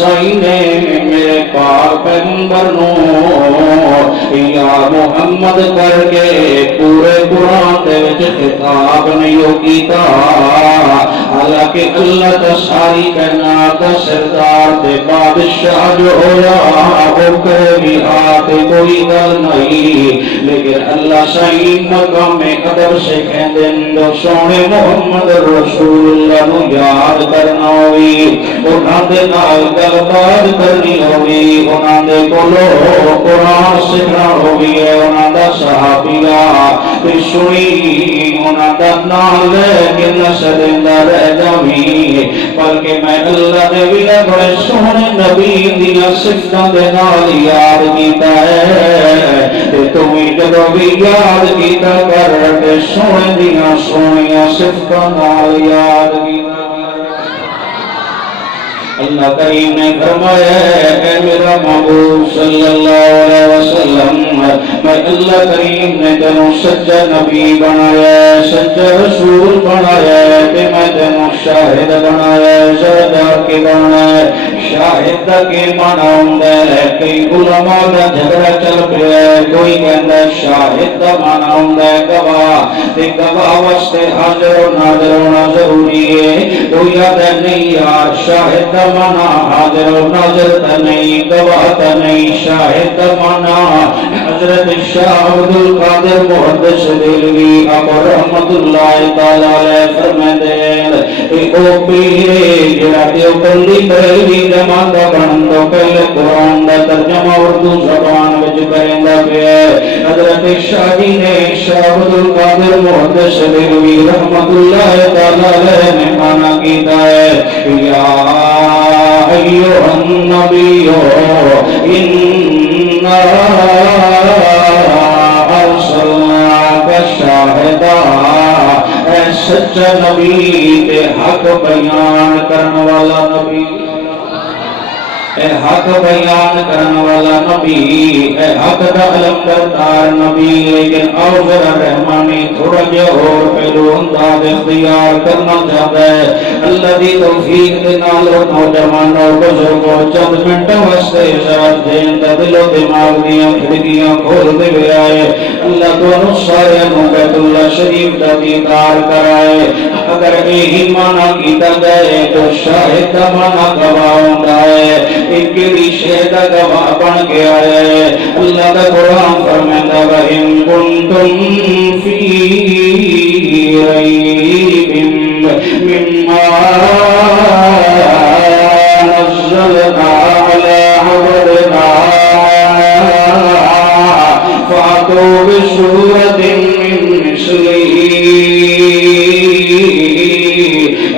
سائی نے میرے پاک پیغمبر نو یا محمد کر کے پورے قرآن دے وچ خطاب نہیں کیتا، حالانکہ اللہ تا ساری کائنات دا سردار تے بادشاہ جو ہویا وہ کبھی آتے کوئی گل نہیں، لیکن اللہ سائی مقام ادب سے کہندے جو سونے محمد رسول اللہ نو یاد کرنا ہوئی، انہاں دے نال گل بات کرنی ہوئی، انہاں دے کولوں قرآن سیکھنا ہوئی ہے، انہاں دا صحابیہ تے سنی انہاں دا نام لے کے نسلندا رہ جاویں، بلکہ میں اللہ دے ویلے بڑے سونے نبی دیاں صفتاں دے نال یاد کیتا ہے، تے تم جدوں بھی یاد کیتا کر تے سونے دیاں سونیاں صفتاں نال یاد کیتا۔ اللہ کریم نے فرمایا اے میرا محبوب صلی اللہ علیہ وسلم، میں اللہ کریم نے تینوں سچا نبی بنایا، سچا رسول بنایا، تے میں تینوں شاہد بنایا، شہدا کے بنایا۔ شاہد دا کے معنی ہوندا ہے، کئی علماء دا جھگڑا چل پیا ہے، کوئی کہندا ہے شاہد دا معنی ہوندا ہے گواہ، تے گواہ واسطے حاضر و ناظر ہونا ضروری ہے، کوئی آدھا نہیں یار شاہد دا مانا حاضر و ناظر تا نہیں، گواہ تا نہیں، شاہد تا مانا حضرت شاہ عبد القادر محدث دہلوی اب رحمت اللہ تعالی علیہ فرماتے ہیں او پیرے جڑا دیوبندی بریلوی جماعت دا بنن تو پہلے قرآن دا ترجمہ اردو زبان وچ کریندا پیا، حضرت شاہ جی نے شاہ عبد القادر محدث دہلوی رحمت اللہ تعالی علیہ نے مانا کیتا ہے یا ایھا النبی انا ارسلناک شاہدا، اے سچا نبی تے حق بیان کرن والا نبی، اے حق بیان کرن والا نبی، اے حق دا علمبردار نبی، لیکن آؤ ذرا رحمانی تھوڑا جا اور پہلو انداز اختیار کرنا چاہتا ہے۔ اللہ دی توفیق دے نال نوجوانوں بزرگوں چند منٹ واسطے اجازت دین دا دل و دماغ دیاں کھڑکیاں کھول دے آئے، اللہ دونوں سارے بیت اللہ شریف دا دیدار کرائے۔ اگر یہی معنی کیتا جائے تو شاہد دا معنی گواہ ہوندا ہے، ایک بھی شہدہ گواہ بن کے آئے۔ اللہ کا قرآن فرمائندہ وَإِن كُنتُم فِي رَيْبٍ مِّمَّا نَزَّلْنَا عَلَىٰ عَبْدِنَا فَأْتُوا بِسُورَةٍ مِّن مِّثْلِهِ،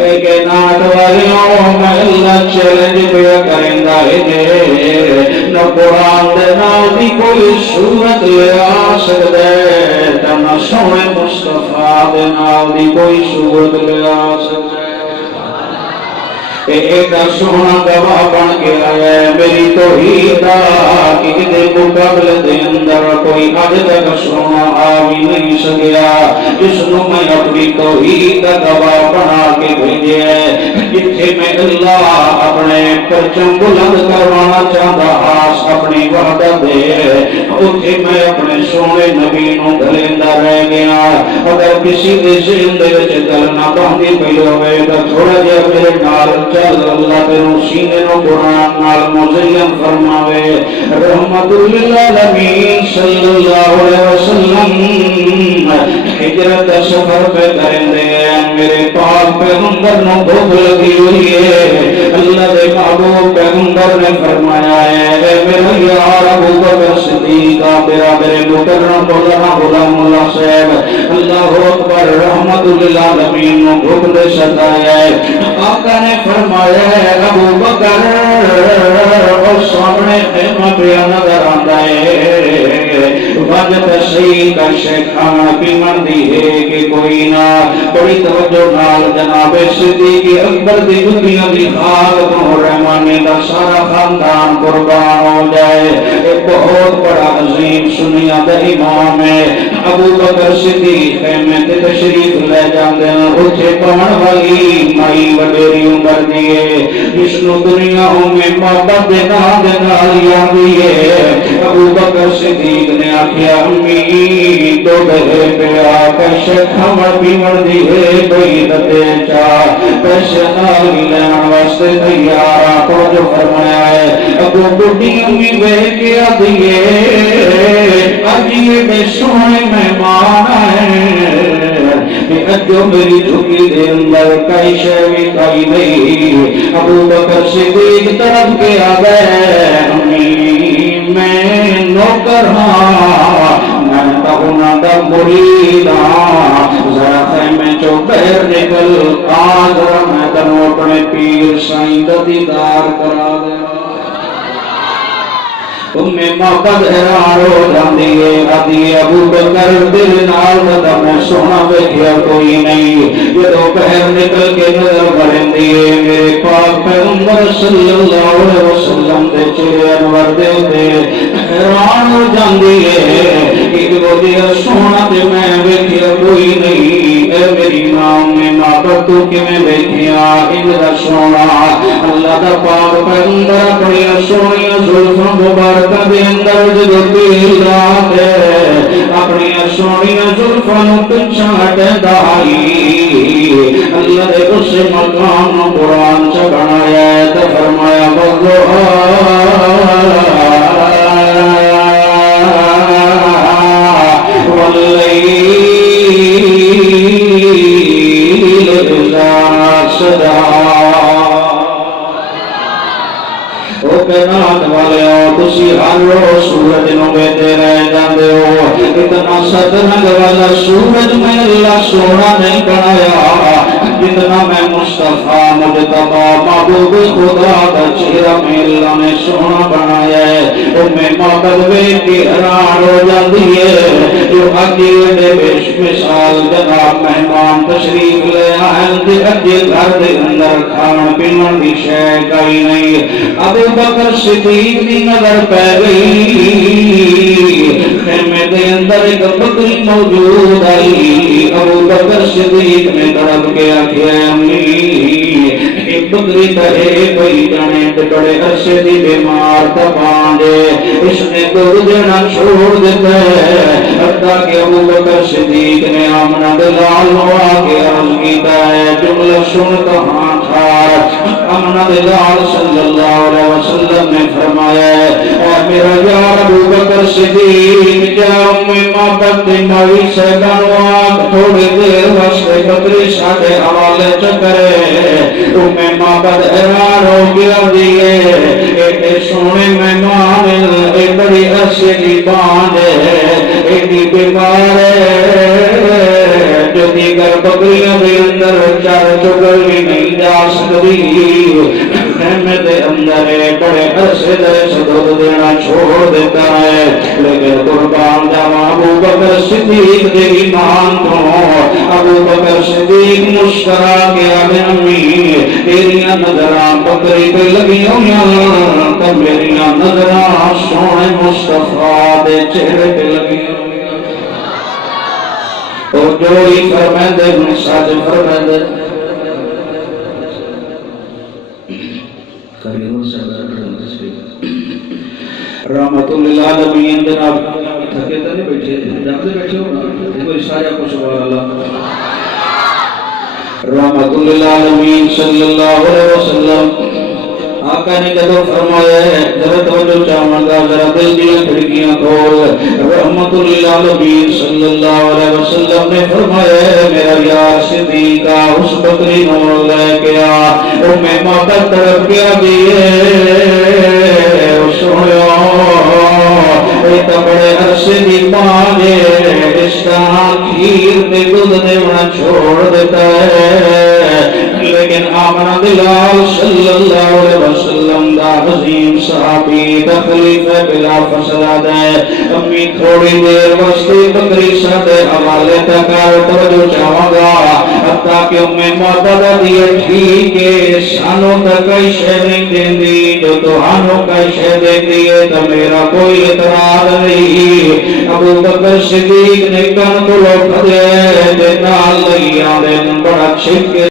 ایک نات والیوں میں اللہ چیلنج پہ کرندہ ہے نہ قرآن دے نال دی کوئی صورت لے آ سکتا ہے، نہ سونے مصطفیٰ دے نال دی کوئی صورت لے آ سکتا ہے۔ ایک سونا گواہ بن کے آیا ہے میری توحید دا، کہ دے مقابلے دے اندر کوئی اج تک سونا آ بھی نہیں سکیا، جس نو میں اپنی توحید دا گواہ بنا کے بھیجے ہے۔ جتھے میں اللہ اپنے پرچم بلند کروانا چاہتا آس اپنی وحدت دے، اتھے میں اپنے سونے نبی نو گلیندا رہ گیا۔ اگر کسی دے ذہن دے وچ گل نہ باندھی پئی ہوئے تو تھوڑا جہا میرے نال چل، اللہ تیروں سینے نو قرآن نال مزین فرماوے۔ رحمت للعالمین صلی اللہ علیہ وسلم ہجرت سفر پہ کرندے میرے پاک پیغمبر نو بھوک لگی ہوئی ہے، اللہ دے محبوب پیغمبر نے فرمایا ہے اے میرا یار ابو بکر صدیق تیرا میرے مکرم مولانا غلام اللہ صاحب اللہ اکبر رحمت للعالمین نو بھوک دے ستایا ہے۔ آقا نے فرمایا ہے ابو بکر اور سامنے خیمہ پہ نظر آتا ہے، وجہ صحیح کا کھانا پیمن دی ہے کہ کوئی نہ، بڑی توجہ نال جناب صدیق اکبر دی دنیا دی خاک کو رحمانی دا سارا خاندان قربان ہو جائے۔ ایک بہت بڑا عظیم سنیا دا امام ہے، ابو بکر صدیق خیمے تے تشریف لے جاندے ہیں، اٹھے پہن والی مائی میری عمر دیے جسنو دنیا میں محبت دینا لیا دیے ابو بکر صدیق نے آخیا امی تو بہے پہ آکش کھمڑ پیمڑ دیے کوئی نتے چاہ پیسے نال لین واسطے تیار آپ جو فرمایا ہے ابو بڑی امی بے کیا دیے اجیے بے سونے مہمان آئے جو میری جھکی دے اندر کئی شیوی کئی نہیں ابو بکر صدیق طرف کے آگئے امی میں نوکر ہاں میں تہنا دا مرید ہاں ذرا خیمے چو بہر نکل آدھر میں تنو اپنے پیر سائیں دا دیدار کرا دے تمہیں محبت حیران ہو جاندی ہے آدھی ابو بکر دل نال دا میں سونا بیٹھیا کوئی نہیں یہ دوپہر نکل کے نظر بڑھندی ہے میرے پاک پیغمبر صلی اللہ علیہ وسلم دے چہرے انور دے دے حیران ہو جاندی ہے کہ وہ دیا سونا دے میں بیٹھیا کوئی نہیں اے میری ماں میں محبت تو کہ میں بیٹھیا اندر سونا اللہ دا پاک پیغمبر بڑی سونی زلفوں مبارک کبھی اندر جو دل رات ہے اپنی سونی زلفوں پچھا ہٹائی اللہ نے اس مقام قرآن سے بنایا ہے تو فرمایا والضحیٰ واللیل اذا سجا کائنات والے ہو تسی ہر روز سورج نو بیٹھے رہ جاندے ہو اتنا سترنگ والا سورج میں اللہ سونا نہیں بنایا جتنا میں مصطفیٰ مجتبی محبوب خدا کا چہرہ میں اللہ نے سونا بنایا ہے میں محبت بیٹھ کے حیران ہو جاتی ہے جو اکیلے بیش مثال جناب مہمان تشریف لے آئیں تے اجے گھر دے اندر کھان پین دی شے کئی نہیں ابو بکر صدیق دی نظر پہ گئی خیمے دے اندر ایک بکری موجود آئی ابو بکر صدیق نے تڑپ کے آخیا امی ایک بکری کہے کوئی جانے بڑے عرصے دی بیمار تبان دے اس نے دودھ دینا چھوڑ دیتا ہے حتیٰ کہ ابو بکر صدیق نے آمنہ دلال نوا کے عرض کیتا ہے جملہ سن کہاں تھا آمنہ دلال صلی اللہ علیہ وسلم نے فرمایا ہے اے میرا یار ابو بکر صدیق جا امی محبت دی موی سے بنواک تھوڑی دیر واسطے بکری ساڑھے حوالے چکرے میں محبت حیران ہو گیا دیئے ایک سونے مہمان ایک بڑی عرصے کی باندھ ہے ایک بیمار ہے جو دیگر بکریاں بھی اندر چار چکر بھی نہیں جا سکتی خیمے دے اندر بڑے عرصے دے صدود دینا چھوڑ دیتا ہے لیکن قربان جاوا ابو بکر صدیق دے ایمان تو ابو بکر صدیق مسکرا کے آگے امی تیریاں نظران بکری پہ لگی ہویاں تو میریاں نظران سونے مصطفیٰ دے چہرے پہ لگی ہویاں اور جوڑی فرمیدے مساج فرمیدے رحمت اللہ عالمین جناب تھکے تو نہیں بیٹھے جاتے بیٹھے ہو کوئی سایہ کو سبحان اللہ رحمت اللہ عالمین صلی اللہ علیہ وسلم آقا نے جب فرمایا ہے ذرا توجہ چاہوں گا ذرا دل دیا کھڑکیاں کھول رحمت اللہ عالمین صلی اللہ علیہ وسلم نے فرمایا ہے میرا یار صدیقہ اس بکری نور لے کے آ میں محبت طرف کیا دیئے سنو ایک بڑے عرصے دی پانے اس کا کھیر میں دودھ دیونا چھوڑ دیتا ہے لیکن آمنہ دلال صلی اللہ علیہ وسلم دا عظیم صحابی دا خلیفہ بلا فصلہ دے امی تھوڑی دیر وستی بکری سادے حوالے تک توجہ چاہوں گا حتیٰ کہ امی معتدہ دیئے ٹھیک ہے سانوں تک کئی شے نہیں دیں دی جو توہانوں کئی شے دیں دیئے تو میرا کوئی اعتراض نہیں ابو بکر صدیق نے کن کو لوگ دے نال لگیاں دے بڑا چھک